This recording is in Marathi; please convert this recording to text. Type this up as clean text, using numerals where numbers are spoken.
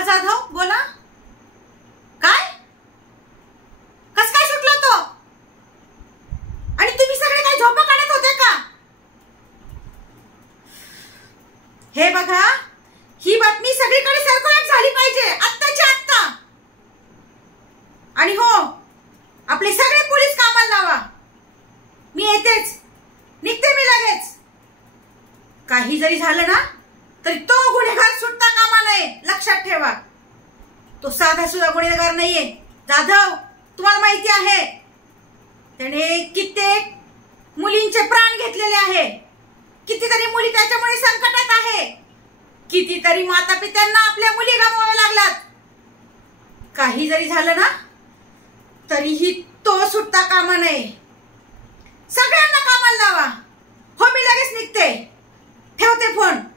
हा जाधव बोला. काय कस काय सुटला तो? आणि तुम्ही सगळे काय झोपा काढत होते का? हे बघा, ही बातमी सगळीकडे सर्क्युलेट झाली पाहिजे आत्ताच्या आत्ता. आणि हो, आपले सगळे पोलीस कामाला लावा. मी येतेच, निघते मी लगेच. काही जरी झालं ना तरी तो गुन्हेगार सुटता कामा नये, लक्षात ठेवा. तो साधा सुद्धा गुन्हेगार नाहीये. जाधव, तुम्हाला माहिती आहे त्याने कित्येक मुलींचे प्राण घेतलेले आहे. कितीतरी मुली त्याच्यामुळे संकटात आहे. कितीतरी माता पित्यांना आपल्या मुली गमवाव्या लागल्यात. काही जरी झालं ना तरीही तो सुटता कामा नये. सगळ्यांना कामाला लावा. हो, मी लगेच निघते. ठेवते फोन.